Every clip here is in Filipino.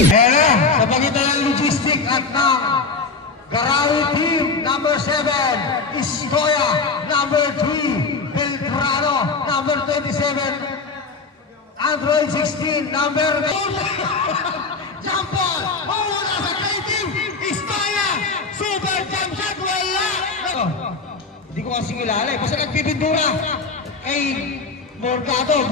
Ayan na, sa pagitan ng logistic at ng Garawi Team, number 7, Istoya, number 3, Belgrano, number 27, Android 16, number jump ball, mawala sa K-Team, Istoya, super jump shot, wala! Hindi ko kasi kilala basta nagpipindura kay Morgado,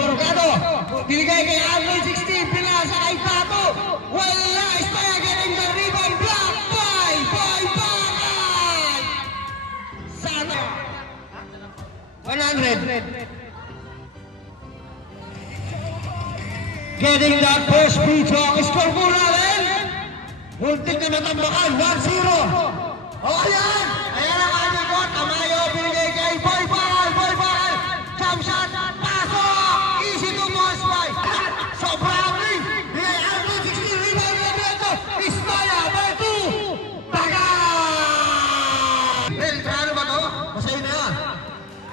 binigay kay Android 16, pinasa kay Pato, wala! Istoya getting the rebound, block by Bakay! Sana! 100! Getting that first free throw. Score po natin. Muntik na matambakan. 1-0. O ayan. Ayan ang ating ko. Tamayo. Binigay kay Boy Bakal. Jump shot. Pasok. Easy to boss by. Sobrang ring. Binigay Android 16. Rebound na dito. Istoya. By 2. Bagay. Belgrano ba to? Masaya na yan.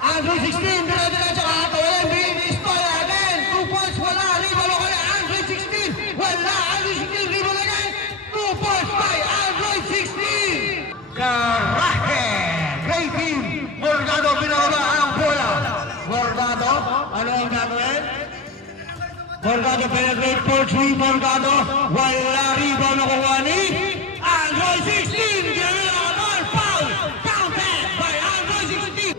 Android 16. Dire-diretso kakatawin. Istoya again. 2 points. Wala. Rebound ako na. Android 16. Wala. Android 16. Rebound again. 2 points by Android 16. Karahe. Great team. Morgado pinawala ang bola. Morgado. Ano ang gagawin? Morgado penetrate for 3. Morgado. Wala. Rebound nakuha ni Android 16. Gawin naman. Foul. Counted by Android 16.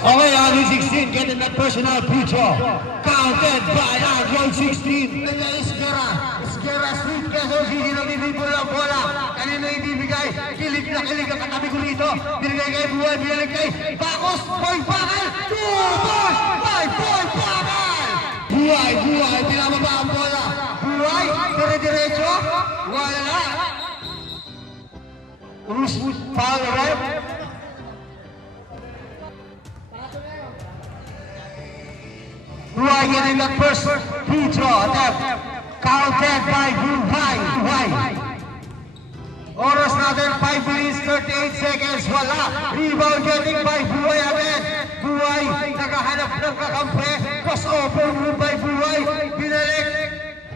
Okay, Android 16 getting that personal free throw. Counted by Android 16. Iskera Street Quezon City na bibigay ang bola. Kanino ibibigay? Kilig na kilig ang katabi ko rito. Binigay kay Buhay, binigay kay Bakos. Boy Bakal. 2 points by Boy Bakal. Buhay, pinababa ang bola. Buhay, dire-diretso. Wala. Foul, right? Buhay getting that first free throw attempt. Counted by Buhay. Oras natin 5 minutes 38 seconds. Wala. Rebound getting by Buhay again. Buhay nakahanap ng kakampi. Crossover move by Buhay. Binalik.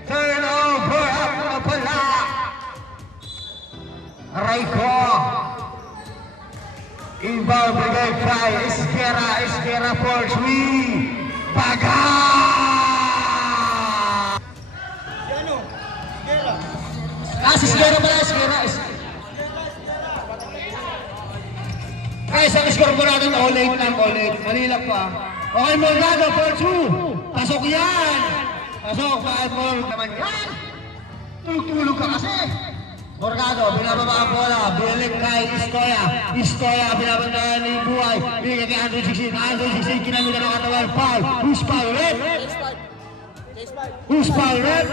Turnover up na pala. Raiko. Inbound bigay kay Iskera for 3. Bagay! Iskera pala, Iskera. Kaya isang score po natin, all 8 lang. Malilap pa. Okay, Morgado for 2. Pasok yan. Pasok, 5 more. Naman yan. Tulog ka kasi. Morgado, binababa ang bola. Binalik kay Istoya, binababa ni Buhay. Binigay kay Android 16. Android 16, kinamita ng katawan. Foul. Who's foul, red? Who's foul, red?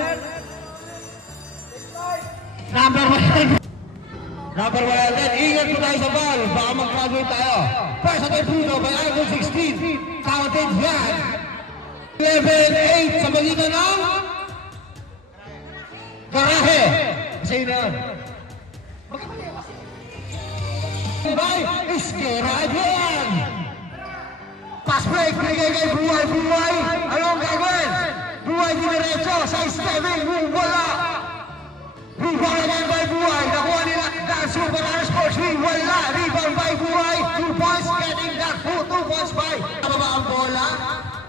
Number 1. Number 100. Ingat po tayo sa foul. Baka mag-graduate tayo. First attempt free throw by Android 16. Counted yan. Level 8 sa magitan ng Garahe. Kasi yun yan. By Iskera again. Pass break. Binigay kay Buhay. Anong gagawin? Buhay diretso sa stepping. Wala. Rebound again by Buhay. Nakuha nila ng Super Sports Wing. Wala. Rebound by Buhay. 2 points. Getting that 2 points by. Nababa ang bola.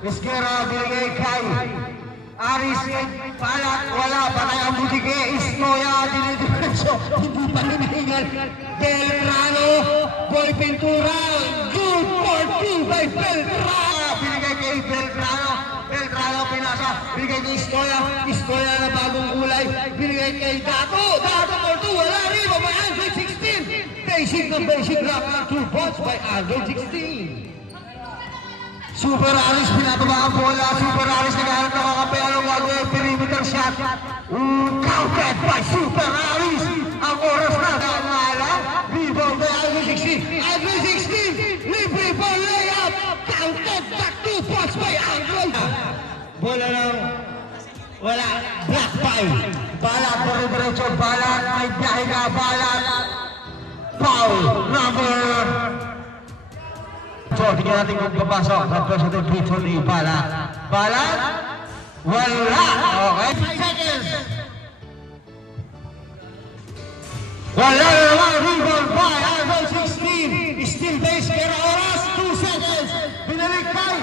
Iskera binigay kay Aris, Palak, wala, patay ang butike, Istoya, dinidiretso, hindi pa hinihingal, Belgrano, Boy Pintura, good for 2 by Belgrano, binigay kay Belgrano pinasa, binigay kay Istoya na bagong kulay, binigay kay Dato for 2, wala rin, by Android 16, basic lock ng 2 points by Android 16. Super Aris, pinababa ang bola. Super Aris, naghahanap ng kakampi. Anong gagawin? Perimeter shot. Counted by Super Aris. Ang oras na. Rebound by Android 16. Android 16. Libre ball layup. Counted back 2 points by Android. Bola lang. Wala. Black five. Balat. Diretso. Balat. May biyahe ka. Balat. Foul. Number So, tingnan natin kung papasok. Tapos ito yung free throw ni Bala. Balat? Wala. Okay. 5 seconds. Wala na naman. Rebound by Argol 16. Still base pero oras. 2 seconds. Binalik kay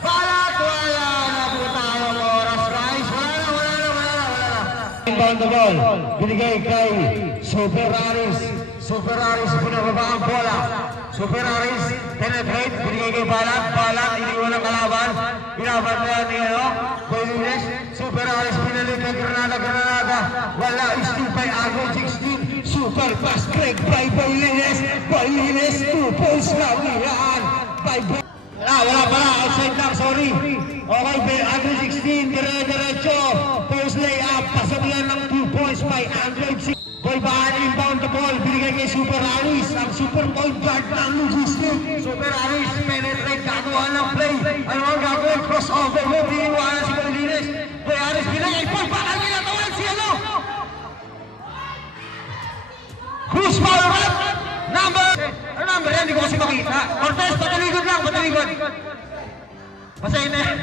Balat. Wala na po tayo oras guys. Wala na. Inbound the ball. Binigay kay Super Aris. Super Aris pinababa ang bola. Super Aris penetrate. Binigay kay Balat. Balat iniwan ang kalaban. Binabantayan ni Boy Lunes. Super Aris pinalik kay Granada. Wala. Still by Argol 16. Super fast break by Boy Lunes. Boy Lunes 2 points lang yan. Wala pala. Outside lang. Sorry. Okay. Argol 16. Diretso. Post layup. Pasok yan ng 2 points by Argol 16. Boy Bahan inbound the ball. Binigay kay Super Aris. Ang super point guard ng logistic. Super Aris penetrate. Gagawa ng play. Ano ang gagawin? Crossover mo. Biniwanan si Boy Lunes. Boy Aris binigay. Boy Bahan ginagawan si ano? Cruz foul rep. Number. Ano number yan? Hindi ko kasi makita. Cortez, pataligod lang. Pataligod. Basahin na yan.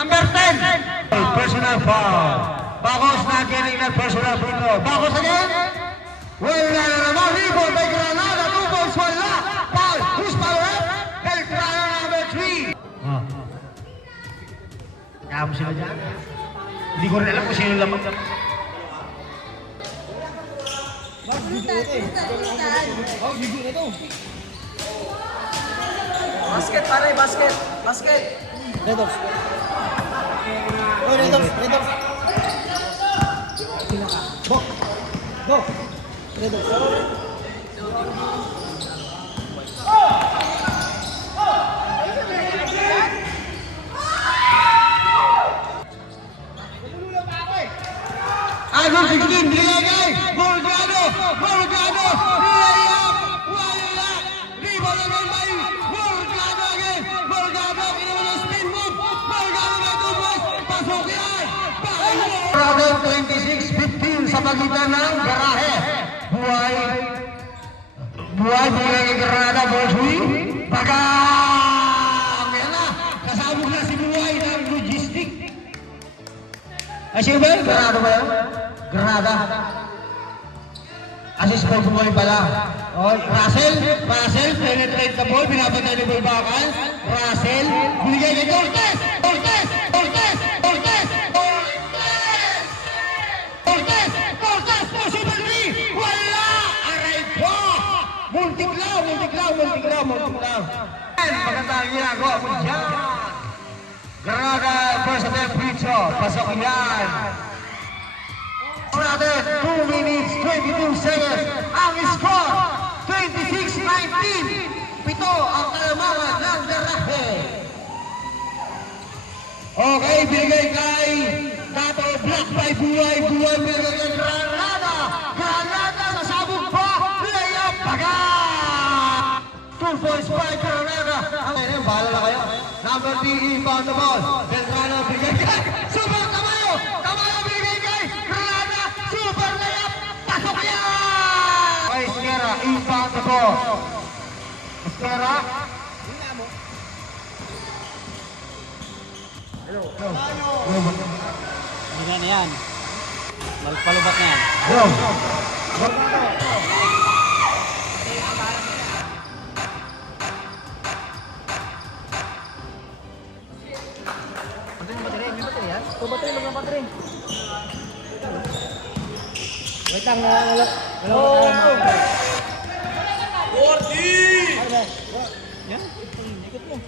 Number 10. Personal foul. Bakos na getting that personal free throw. Bakos again. Wala na naman. Rebound by Granada. 2 points. Wala. Foul. Cruz foul rep. Beltrano number 3. Kaya mo sila dyan. Hindi ko rin alam kung sino lamang. Basket pare, basket. Basket. Redors. Oh, Redors. Go. Redors. Argol 16, binigay Morgado, layup, wala, rebound again by Morgado again, Morgado, kinuha ng spin move, Morgado may 2 points, pasok yan, Brother 26-15 sa pagitan ng garahe, Buhay, binigay kay Granada, Borsui, Bagang, yan na, kasabog na si Buhay ng logistic. Ay, sino ba yun? Granada ba yun? Granada. Assist ball sumuli pala. Oh, Russell, penetrate the ball, binabantay ni Bulbacan. Russell, binigay kay Cortez! Possible three! Wala! Aray po! Muntik lang. Magandang ginagawa mo dyan. Granada first attempt free throw. Pasok yan. Another 2 minutes, 22 seconds. Ang score, 26-19. Pito ang kalamangan ng garahe. Okay, binigay kay Dato, block by Buhay, binigay kay Granada. Granada, nasabog pa. Layup, baga. 2 points by Granada. Ngayon, bahala na kayo. Number 3, inbound the ball. Beltrano, binigay kay Super Tamayo. Binigay kay Granada. Super layup. Pasok yan! Kay Esquera, inbound the ball. Esquera. Hindi na yan. Palubat na yan. Wait lang, yan, ikot mo.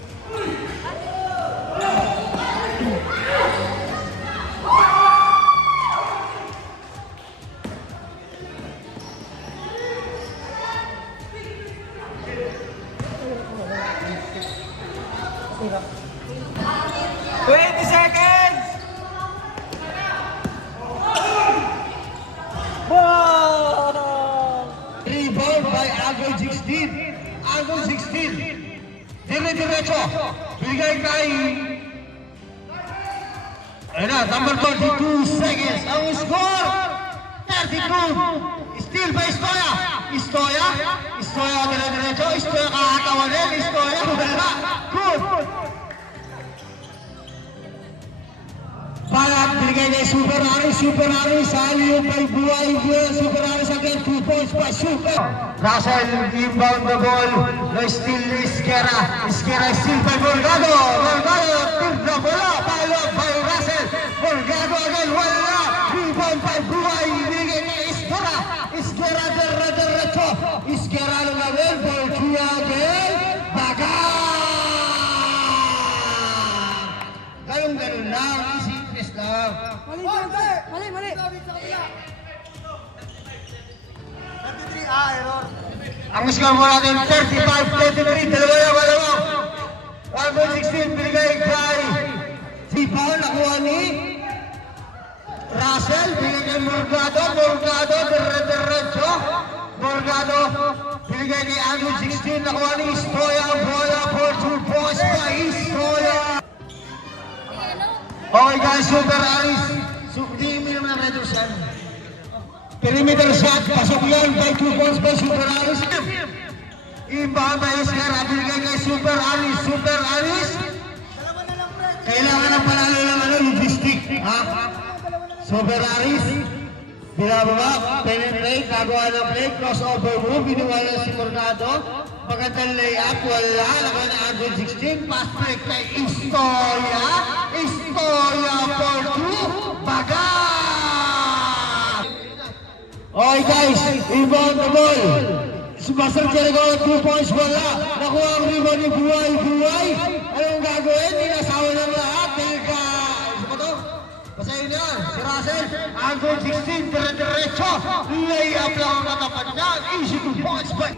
Rebound by Argol 16. Diretso. Bigay kay... Ayun na, number 42 seconds. Ang score, 32. Still by Estoya. Estoya, diretso. Estoya, kakatawa rin. Estoya, wala. Good. kay Super Aris, alley-oop by Buhay, Super Aris again, 2 points by Super. Russell inbound the ball, no still Isquera still by Morgado, tip na bola, follow up by Russell, Morgado again, wala, rebound by Buhay, ibigay kay Isquera diretso, Isquera lang again, ball 2 again, bagang! Ganun lang, easy press lang. Mali. Error. Ang score mo natin, 35-23, dalawa. 1.16, binigay kay si Paul, nakuha ni Russell, binigay kay Morgado, diretso, Morgado, binigay kay Andrew 16, nakuha ni Istoya, bola for 2 points by Istoya. Okay guys, Super Aris, hindi mo naman ang reduce yan. Perimeter shot, pasok yan by 2 points by Super Aris. Inbound by Isquera, binigay kay Super Aris. Kailangan ng panalo ng logistic, ha? Super Aris, binababa, penetrate, nagawa ng play, crossover move, biniwala si Morgado. Magandang layup, wala, laban ng Android 16, pass break kay Istoya for 2, bagang! Okay guys, inbound the ball. Master Jericho, 2 points, wala. Nakuha ang rebound ni Buhay. Anong gagawin? Inasawa ng lahat. Basahin yan, si Russell, Android 16, diretso. Layup lang ang natapat niya. Easy 2 points, but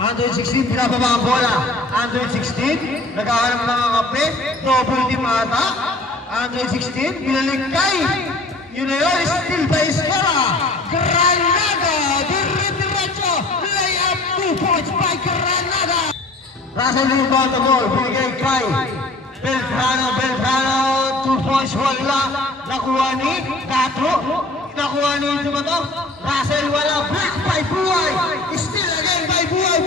Android 16, pinababa ang bola. Android 16, naghahanap ng mga kape. Double team ata. Android 16, binalik kay. Yun na yun, still by Isquera. Granada, diretso. Layup, 2 points by Granada. Russell rebound the ball, binigay kay Beltrano, 2 points, wala. Nakuha ni Tatro. Nakuha ni Russell, wala. Black by Buhay. Still again by Buhay,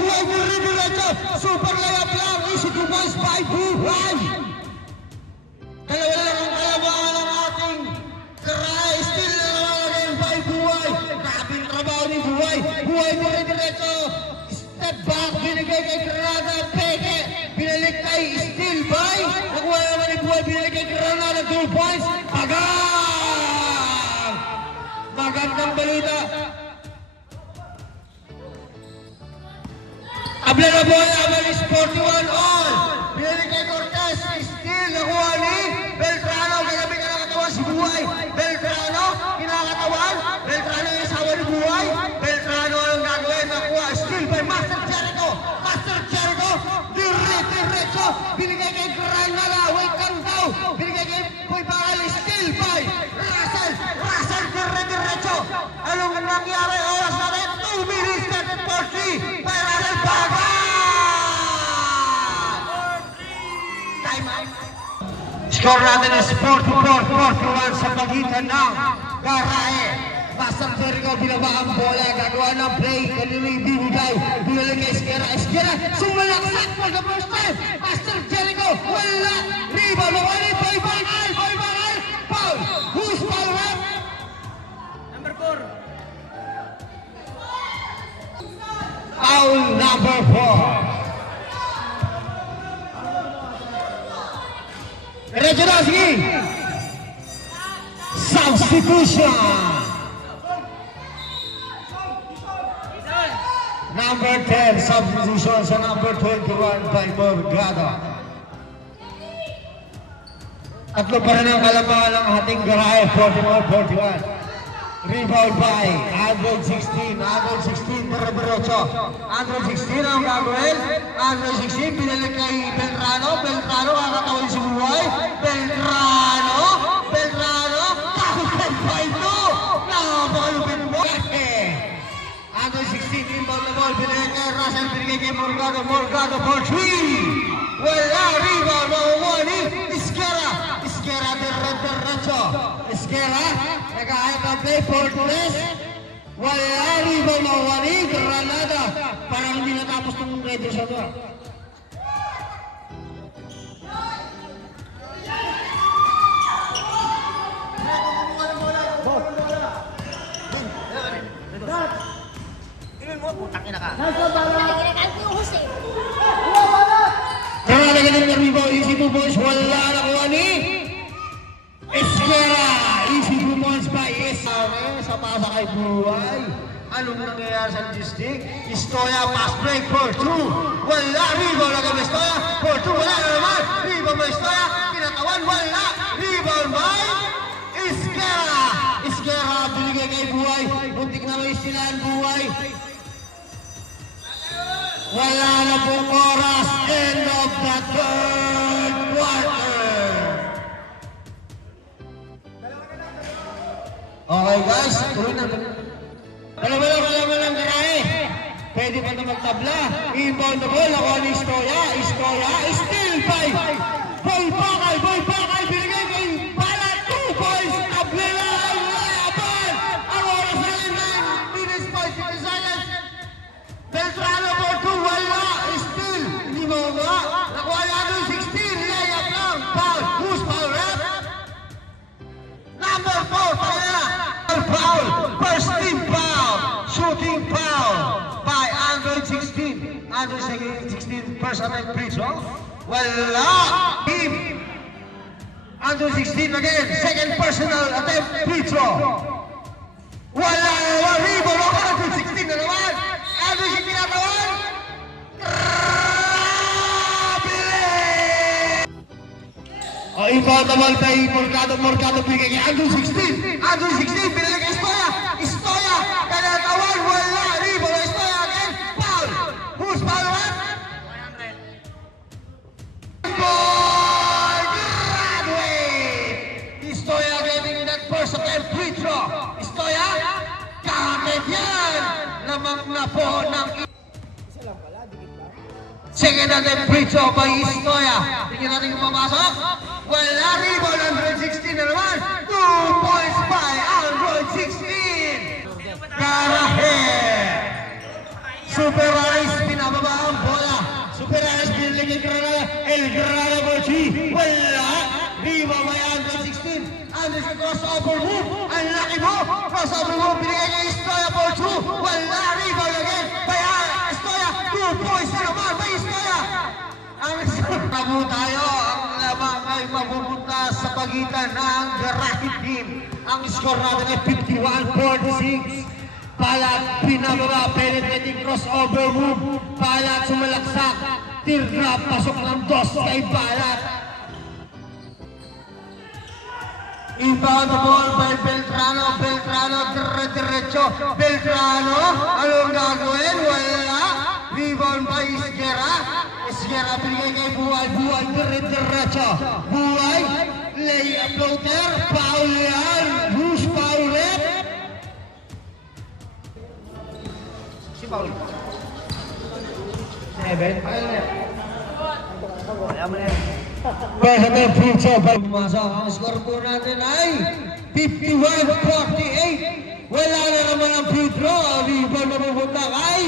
diretso. Super layup lang, easy 2 points by Buhay. Dalawa lang ang kalabangan ng ating Karay. Still again by Buhay. Grabing trabaho ni Buhay. Buhay diretso. Step back, binigay kay Granada, peke. Binalik kay Still by. Nakuha naman ni Buhay, binalik kay Granada, 2 points. Bagang! Magandang balita. Abla na bola, Amalis 41 all. Binalik kay Cortez, Still, nakuha ni Beltrano. Kagabi ka nakatawan si Buhay. Beltrano, kinakatawan. Beltrano yung asawa ni Buhay. Beltrano ang gagawin, nakuha. Still by Master Jericho, diretso. Binigay kay Granada, wait lang daw. Binigay kay Boy Bakal, Still by Russell, diretso. Anong nangyari? Oras natin, 2 minutes, 40 by Russell, time out. Score natin is 44-41 sa pagitan ng Garae. Master Jericho, binaba ang bola, gagawa ng play, kanina ibibigay, binalik kay Isquera, sumalaksak for the first time. Master Jericho, wala, rebound, nawali, Boy Bakal, foul. Who's foul, ref? Number 4. Foul number 4. Diretso na, sige! Substitution! Number 10, substitution sa number 21 by Morgado. Tatlo pa rin ang kalabangan ng ating Garae, 41-41. Rebound by Android 16, diretso. Android 16 ang gagawin. Android 16, binalik kay Beltrano, kakatawin si Buhay. Beltrano, kakatawin by 2. Nakapakalupin mo. Android 16, inbound na ball, binigay kay Russell, binigay kay Morgado for 3. Wala, rebound, makuha ni Isquera, diretso. Isquera, nag-ahayap ang play for Torres. Wala, rebound, makuha ni Granada. Parang hindi natapos ng reduce ito. 2 points. Wala nakuha ni Esquera. Easy 2 points by Esquera. Sa pasa kay Buhay. Anong nangyayari sa logistic? Istoya, pass break for 2. Wala. Rebound agad by Istoya. For 2. Wala na naman. Rebound by Istoya. Pinatawan. Wala. Rebound by Esquera. Esquera. Binigay kay Buhay. Muntik na may istilaan Buhay. Wala na pong oras. End of the third quarter. Okay guys, tuloy na. Wala lang garahe. Pwede pa na magtabla. Inbound the ball. Ako ni Istoya. Istoya. Still by Boy Bakay. Binigay kay Balat. 2 points. Tablila. Laban. Ang oras na rin. 9 minutes 5 seconds. Beltrano for 2. Wala. Still. Hindi mo ba? Nakuha niya doon 16. Layup lang. Foul. Who's foul rep? Number 4. Foul. First team foul. Shooting foul by Android 16. Android 16 personal free throw. Wala. Team. Android 16 again. Second personal attempt free throw. Wala. Rebound. Android 16 na naman. Android 16 na naman. Inbound naman kay Morgado bigay kay Andrew 16. Andrew 16, pinalik kay Istoya, kanatawan, wala, rebound, Istoya again, foul. Who's foul at? 100. Boy, graduate! Istoya getting that first attempt free throw. Istoya, kakakit yan! Namang na po ng second attempt free throw by Istoya. Tingnan natin kung papasok. Wala, rebound, Android 16 na naman. 2 points by Android 16. Garahe. Super Aris, pinababa ang bola. Super Aris, pinili kay Granada. El Granada for 3. Wala. Rebound by Android 16. Android sa crossover move. Ang laki mo. Crossover move, binigay kay Istoya for 2. Wala, rebound again by Istoya. 2 points na naman by Istoya. Ang sabo tayo, ang lamang ay mapupunta sa pagitan ng Rapid Team. Ang score natin ay 51-46. Palat, pinababa, penetrating crossover move. Palat, sumalaksak. Teardrop, pasok ng dos kay Palat. Inbound the ball by Beltrano. Diretso. Beltrano, anong gagawin? Wala. Rebound by Esquera. Esquera binigay kay Buhay. Diretso. Buhay, layup floater. Foul yan. Who's foul rep? Si Paul. 7. Wala mo na yan. First attempt free throw by pumasok. Ang score po natin ay 51-48. Wala na naman ang free throw. Rebound na pupunta kay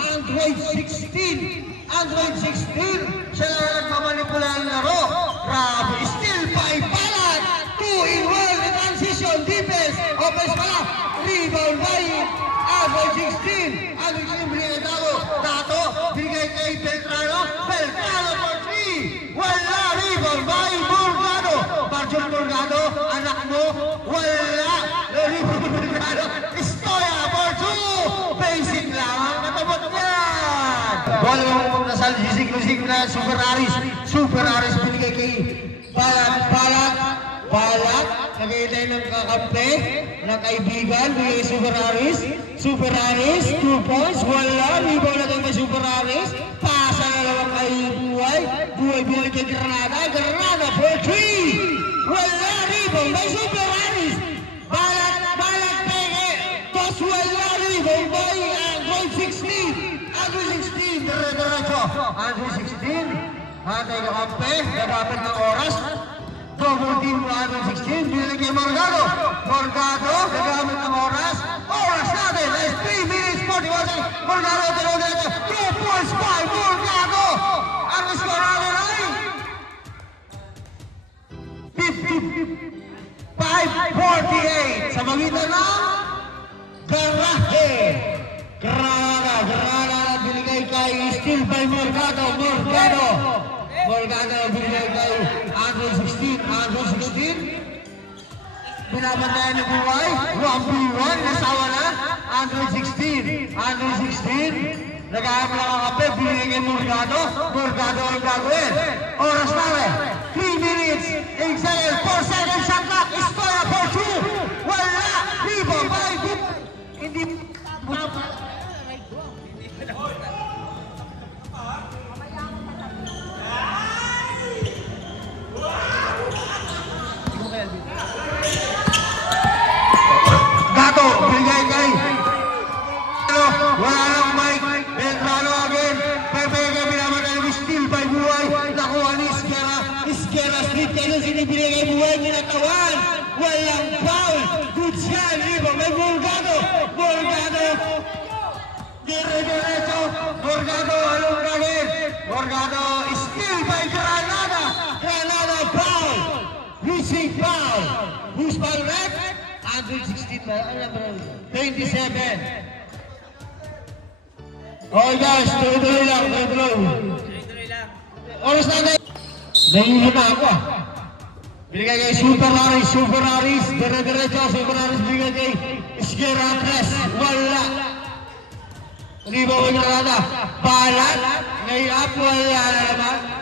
Android 16. Android 16. Siya na nagmamanipula ang laro. Grabe. Still by Palat. 2-in-1. Transition defense. Offense pala. Rebound by Android 16. Android 16 binigay Dato. Dato. Binigay kay Beltrano. Beltrano for 3. Wala. Rebound by Morgado. Barjon Morgado. Anak mo. Wala. Rebound by Morgado. Istoya for 2. Basic lang ang natabot niya. Bola mo nasal. Gisig na Super Aris binigay kay Balat. Nagayitay ng kakampi na kaibigan. Binigay Super Aris. 2 points. Wala. Rebound na kay Super Aris. Pasa na naman kay Buhay. Buhay binigay kay Granada for 3. Wala. Rebound by Super Aris. Balat peke. Tos wala. Rebound by Android 16. Android 16. Diretso. Android 16. Hatay kakampi. Nagapit ng oras. Double team mo Android 16. Binigay kay Morgado. Nagamit ng oras. Oras natin is 3 minutes 41 seconds. Morgado, 2 points by Morgado. Ang score natin ay 55-48 sa magitan ng Garahe. Granada binigay kay Still by Morgado binigay kay binabantayan ni Buhay. 1v1, nasawa na. Android 16. Android 16. Nag-aam lang ang kape, binigay kay Morgado. Morgado ang gagawin. Oras namin. 3 minutes. 8 seconds. 4 seconds. Shot clock. Score for 2. Wala. Rebound by Duke. Hindi. Gato, binigay kay. Wala nang mic. Beltrano again. Pepega binamatay ng steal by Buhay. Nakuha ni Iskera. Iskera street kayo sinibigay kay Buhay. Minatawan. Walang foul. Good shot. Rebound by Morgado. Morgado. Dire-diretso. Morgado. Anong gagawin? Morgado. Steal by Granada. Granada foul. Reaching foul. Who's foul rep? 116 ba? Ano ba? 27. Okay guys, tuloy-tuloy lang, tuloy-tuloy. Tuloy-tuloy lang. Oras na guys. Nahihilo na ako ah. Binigay kay Super Aris, dire-diretso, Super Aris binigay kay Iskera Tres, wala. Hindi ba kay Granada? Balat, ngayon up, wala na naman.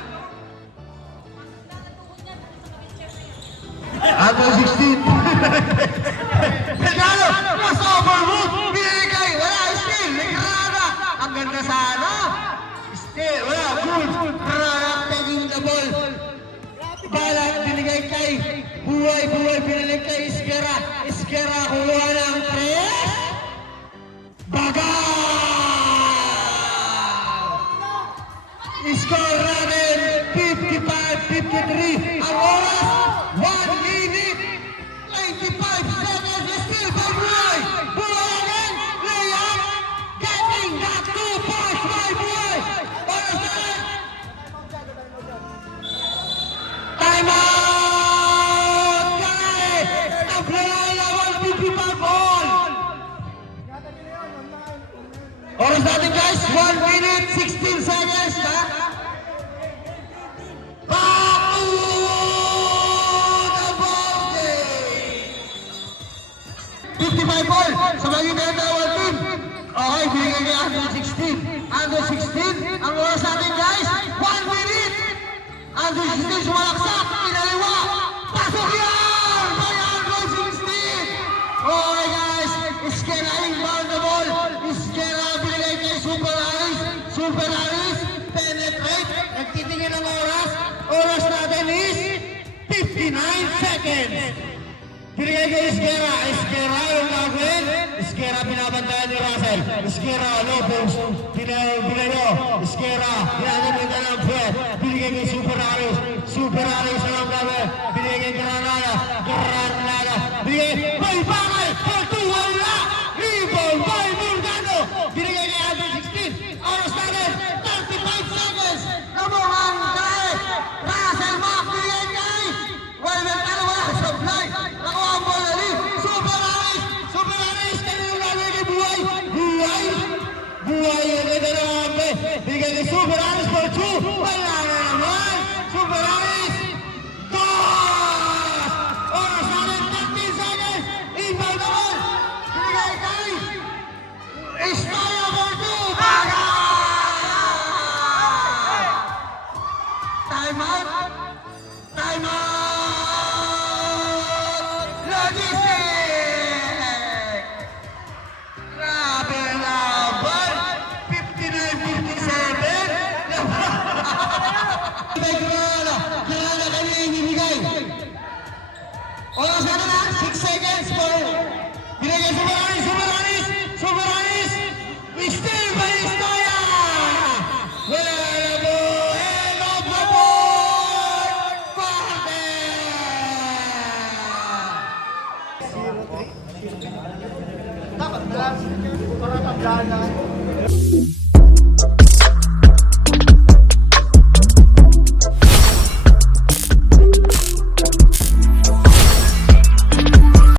Ako 16. Regalo, mas overwood, binigay, wala, still, may Granada. Ang ganda sana. Still, wala, good. Granada taking the ball. Balat, binigay kay Buhay, binigay kay Iskera. Iskera, kuha ng 3. Bagal! Score natin, 55-53. Ang oras, 1 minute, 95 seconds. Still by Buhay. Buhay again, layup, getting that 2 points by Buhay. Oras natin. Time out! Kaya naglalay na 155 all. Oras natin guys, 1 minute, 16 seconds. Ha? Back to the ball game. 55 ball sa magitan ng dalawang team. Okay, binigay kay Under 16. Under 16, ang oras natin guys, 1 minute. Under 16, sumalaksak, pinaliwa. Pasok yan! By Under 16. Okay guys, Iskera inbound the ball. Iskera binigay kay Super Aris. Super Aris, penetrate. Nagtitingin ng oras. Oras natin is 59 seconds. Binigay kay Iskera. Iskera yung gagawin. Iskera binabantayan ni Russell. Iskera, Lopez. Binayo. Iskera, binabantayan ng Fred. Binigay kay Super Aris. Super Aris yung gagawin. Binigay kay Granada. Granada. Binigay by Bakay. For 2, wala. Rebound by Morgado. Binigay kay Under 16. Oras natin, 35 seconds. Number 1 kay Russell Mack. Binigay kay Beltrano, wala sa flight. Nakuha ang bola ni Super Aris. Super Aris, kanino gagawin kay Buhay? Buhay yung ganda ng ampe. Binigay kay Super Aris for 2. Wala na naman. Super Aris. Goal! Oras natin, 13 seconds. Inbound naman. Binigay kay Estrella for 2. Baga! Time out. Time out. Logistic. Grabe laban. 59-57. Granada kami inibigay. Oras na na, 6 seconds for binigay Super Aris. Still by Estrella. Wala na po. End of the board. Parte. Dapat para tandaan